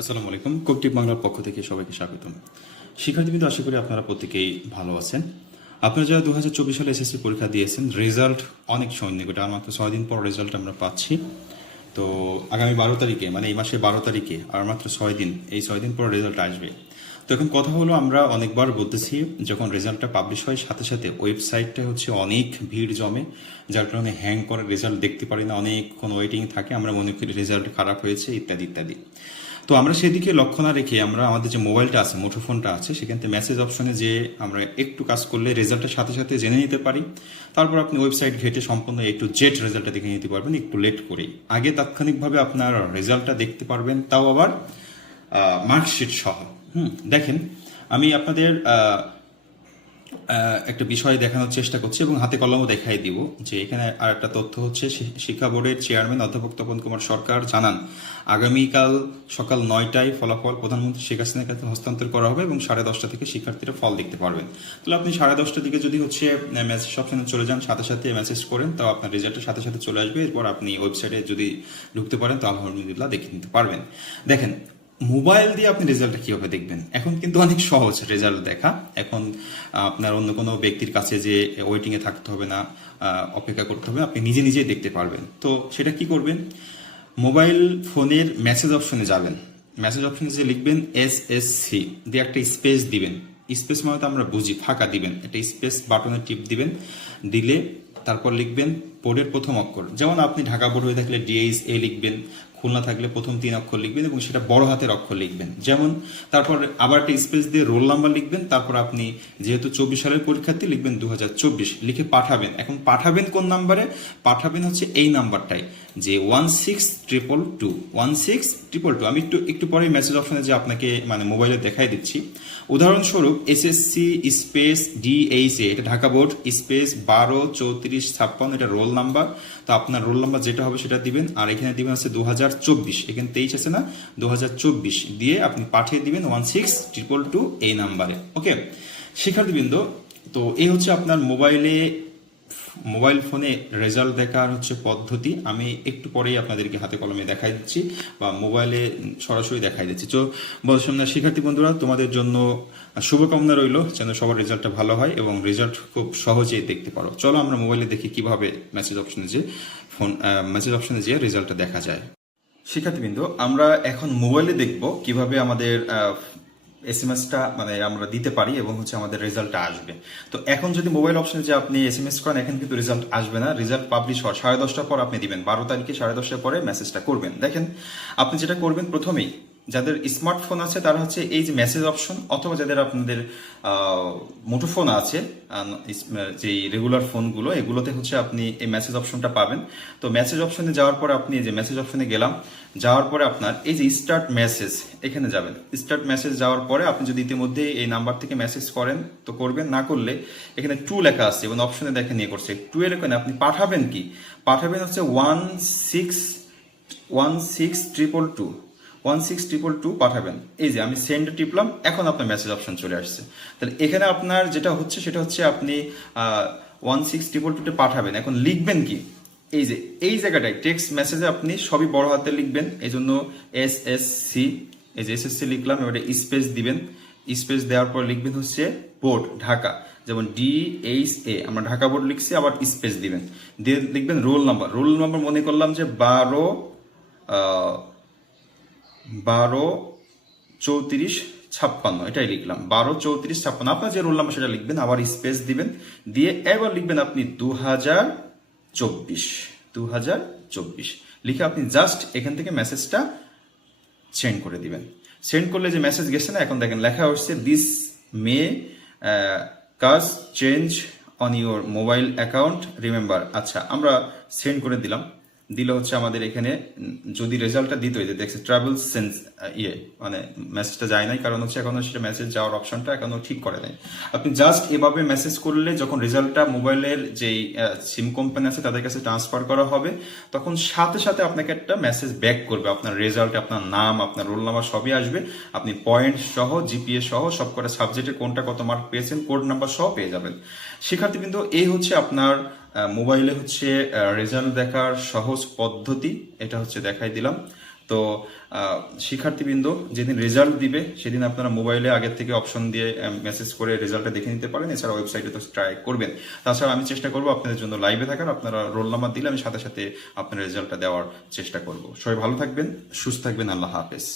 আসসালামু আলাইকুম। কোকটিভ বাংলার পক্ষ থেকে সবাইকে স্বাগতম। শিক্ষার্থীবৃন্দ, আশা করি আপনারা প্রত্যেকেই ভালো আছেন। আপনারা যারা দু হাজার চব্বিশ সালে এসএসসি পরীক্ষা দিয়েছেন রেজাল্ট অনেক সৈনিক আর মাত্র ছয় দিন পর রেজাল্ট আমরা পাচ্ছি। তো আগামী বারো তারিখে মানে এই মাসের বারো তারিখে, আর মাত্র ছয় দিন, এই ছয় দিন পর রেজাল্ট আসবে। তো এখন কথা হলো আমরা অনেকবার বলতেছি, যখন রেজাল্টটা পাবলিশ হয়, সাথে সাথে ওয়েবসাইটটা হচ্ছে অনেক ভিড় জমে, যার কারণে হ্যাং করে রেজাল্ট দেখতে পারি না অনেকক্ষণ ওয়েটিং থাকে, আমরা মনে করি রেজাল্ট খারাপ হয়েছে, ইত্যাদি ইত্যাদি। তো আমরা সেদিকে লক্ষ্য না রেখে আমরা আমাদের যে মোবাইলটা আছে, মুঠোফোনটা আছে, সেখান থেকে মেসেজ অপশনে যে আমরা একটু কাজ করলে রেজাল্টের সাথে সাথে জেনে নিতে পারি। তারপর আপনি ওয়েবসাইট ঘেটে সম্পূর্ণ একটু জেট রেজাল্টটা দেখে নিতে পারবেন, একটু লেট করেই। আগে তাৎক্ষণিকভাবে আপনার রেজাল্টটা দেখতে পারবেন, তাও আবার মার্কশিট সহ। হুম, দেখেন, আমি আপনাদের একটা বিষয় দেখানোর চেষ্টা করছি এবং হাতে কলমও দেখাই দিব যে এখানে আর একটা তথ্য হচ্ছে শিক্ষা বোর্ডের চেয়ারম্যান অধ্যাপক তপন কুমার সরকার জানান, আগামীকাল সকাল নয়টায় ফলাফল প্রধানমন্ত্রী শেখ হাসিনার কাছে হস্তান্তর করা হবে এবং সাড়ে দশটা থেকে শিক্ষার্থীরা ফল দেখতে পারবেন। তাহলে আপনি সাড়ে দশটার দিকে যদি হচ্ছে মেসেজ অপশনে চলে যান, সাথে সাথে মেসেজ করেন, তাও আপনার রেজাল্টের সাথে সাথে চলে আসবে। এরপর আপনি ওয়েবসাইটে যদি ঢুকতে পারেন তো আলহামদুলিল্লাহ দেখে নিতে পারবেন। দেখেন মোবাইল দিয়ে আপনি রেজাল্টটা কীভাবে দেখবেন? এখন কিন্তু অনেক সহজ রেজাল্ট দেখা। এখন আপনার অন্য কোনো ব্যক্তির কাছে যে ওয়েটিং এ থাকতে হবে না অপেক্ষা করতে হবে, আপনি নিজে নিজেই দেখতে পারবেন। তো সেটা কি করবেন? মোবাইল ফোনের মেসেজ অপশনে যাবেন। মেসেজ অপশনে যে লিখবেন এস এস সি দিয়ে একটা স্পেস দিবেন। স্পেস মানে তো আমরা বুঝি, ফাঁকা দিবেন। একটা স্পেস বাটনে টিপ দিবেন। দিলে তারপর লিখবেন বোর্ডের প্রথম অক্ষর। যেমন আপনি ঢাকা বোর্ড হয়ে থাকলে ডিএইচ এ লিখবেন, খুলনা থাকলে প্রথম তিন অক্ষর লিখবেন এবং সেটা বড় হাতের অক্ষর লিখবেন। যেমন তারপর আবার একটা স্পেস দিয়ে রোল নাম্বার লিখবেন, তারপর আপনি যেহেতু চব্বিশ সালের পরীক্ষার্থী লিখবেন দু হাজার চব্বিশ, লিখে পাঠাবেন। এখন পাঠাবেন কোন নাম্বারে পাঠাবেন হচ্ছে এই নাম্বারটাই যে one six triple two one six triple two আমি একটু একটু পরে মেসেজ অপশনে যে আপনাকে মানে মোবাইলে দেখাই দিচ্ছি। উদাহরণস্বরূপ এসএসসি স্পেস ডিএইচ এ এটা ঢাকা বোর্ড স্পেস বারো, চৌত্রিশ, ছাপ্পান্ন, এটা রোল নাম্বার। তো আপনার রোল নাম্বার যেটা হবে সেটা দিবেন, আর এখানে দিবেন হচ্ছে দু হাজার চব্বিশ। এখানে তেইশ আছে না? দু হাজার চব্বিশ দিয়ে আপনি পাঠিয়ে দিবেন ওয়ান সিক্স ট্রিপল টু এই নাম্বারে, ওকে? শিক্ষার্থীবৃন্দ, তো এই হচ্ছে আপনার মোবাইলে মোবাইল ফোনে রেজাল্ট দেখার হচ্ছে পদ্ধতি, আমি একটু পরেই আপনাদেরকে হাতে কলমে দেখাই দিচ্ছি বা মোবাইলে সরাসরি দেখাই দিচ্ছি। তো বলছিলাম না শিক্ষার্থী বন্ধুরা, তোমাদের জন্য শুভকামনা রইল, যেন সবার রেজাল্টটা ভালো হয় এবং রেজাল্ট খুব সহজেই দেখতে পারো। চলো আমরা মোবাইলে দেখি কীভাবে মেসেজ অপশনে যে ফোন মেসেজ অপশনে যে রেজাল্টটা দেখা যায়। শিক্ষার্থীবৃন্দ আমরা এখন মোবাইলে দেখব কীভাবে আমাদের এস এম এসটা মানে আমরা দিতে পারি এবং হচ্ছে আমাদের রেজাল্টটা আসবে। তো এখন যদি মোবাইল অপশনে যে আপনি এস এম এস করেন, এখন কিন্তু রেজাল্ট আসবে না। রেজাল্ট পাবলিশ হওয়ার সাড়ে দশটার পর আপনি দিবেন। বারো তারিখে সাড়ে দশটার পরে মেসেজটা করবেন। দেখেন, আপনি যেটা করবেন প্রথমেই যাদের স্মার্টফোন আছে, তারা হচ্ছে এই যে মেসেজ অপশন অথবা যাদের আপনাদের মুঠোফোন আছে যে রেগুলার ফোনগুলো এগুলোতে হচ্ছে আপনি এই মেসেজ অপশনটা পাবেন। তো মেসেজ অপশনে যাওয়ার পরে আপনি যে মেসেজ অপশনে গেলাম, যাওয়ার পরে আপনার এই যে স্টার্ট মেসেজ এখানে যাবেন। স্টার্ট মেসেজ যাওয়ার পরে আপনি যদি ইতিমধ্যে এই নাম্বার থেকে মেসেজ করেন, তো করবেন, না করলে এখানে টু লেখা আছে এবং অপশনে দেখে নিয়ে করছে। টু এর এখানে আপনি পাঠাবেন কি? পাঠাবেন হচ্ছে one six one six triple two one six triple two পাঠাবেন। এই যে আমি সেন্ড টিপলাম, এখন আপনার মেসেজ অপশন চলে আসছে। তাহলে এখানে আপনার যেটা হচ্ছে, সেটা হচ্ছে আপনি ওয়ান সিক্স ট্রিপল টুতে পাঠাবেন। এখন লিখবেন কি? এই যে, এই জায়গাটায় টেক্সট মেসেজে আপনি সবই বড় হাতে লিখবেন। এই জন্য এস এস সি এই যে এস এস সি লিখলাম, এবারে স্পেস দিবেন। স্পেস দেওয়ার পর লিখবেন হচ্ছে বোর্ড ঢাকা। যেমন ডি এইচ এ আমরা ঢাকা বোর্ড লিখছি, আবার স্পেস দিবেন। দিয়ে লিখবেন রোল নাম্বার রোল নাম্বার মনে করলাম যে বারো বারো চৌত্রিশ ছাপ্পান্ন, এটাই লিখলাম। বারো চৌত্রিশ ছাপ্পান্ন, আপনার যে রোল নাম্বার সেটা লিখবেন, আবার স্পেস দিবেন, দিয়ে এবার লিখবেন আপনি দু হাজার চব্বিশ দু হাজার চব্বিশ। লিখে আপনি জাস্ট এখান থেকে মেসেজটা সেন্ড করে দিবেন। সেন্ড করলে যে মেসেজ গেছে না, এখন দেখেন লেখা হচ্ছে this may cause change on your mobile account remember আচ্ছা আমরা সেন্ড করে দিলাম। দিলে হচ্ছে আমাদের এখানে যদি রেজাল্টটা দিত যে দেখছে ট্রাভেল সেন্স ইয়ে মানে মেসেজটা যায় নাই, কারণ হচ্ছে এখনও সেটা মেসেজ যাওয়ার অপশনটা এখনও ঠিক করে নাই। আপনি জাস্ট এভাবে মেসেজ করলে যখন রেজাল্টটা মোবাইলের যেই সিম কোম্পানি আছে তাদের কাছে ট্রান্সফার করা হবে, তখন সাথে সাথে আপনাকে একটা মেসেজ ব্যাক করবে, আপনার রেজাল্ট আপনার নাম, আপনার রোল নাম্বার সবই আসবে। আপনি পয়েন্ট সহ জিপিএ সহ, সব কটা সাবজেক্টে কোনটা কত মার্ক পেয়েছেন কোড নাম্বার সহ পেয়ে যাবেন। শিক্ষার্থীবৃন্দ, এই হচ্ছে আপনার মোবাইলে হচ্ছে রেজাল্ট দেখার সহজ পদ্ধতি এটা হচ্ছে দেখাই দিলাম। তো শিক্ষার্থীবৃন্দ যেদিন রেজাল্ট দিবে, সেদিন আপনারা মোবাইলে আগের থেকে অপশন দিয়ে মেসেজ করে রেজাল্টটা দেখে নিতে পারেন। এছাড়া ওয়েবসাইটে তো ট্রাই করবেন। তাছাড়া আমি চেষ্টা করব আপনাদের জন্য লাইভে থাকার। আপনারা রোল নাম্বার দিলে আমি সাথে সাথে আপনার রেজাল্টটা দেওয়ার চেষ্টা করব। সবাই ভালো থাকবেন, সুস্থ থাকবেন। আল্লাহ হাফেজ।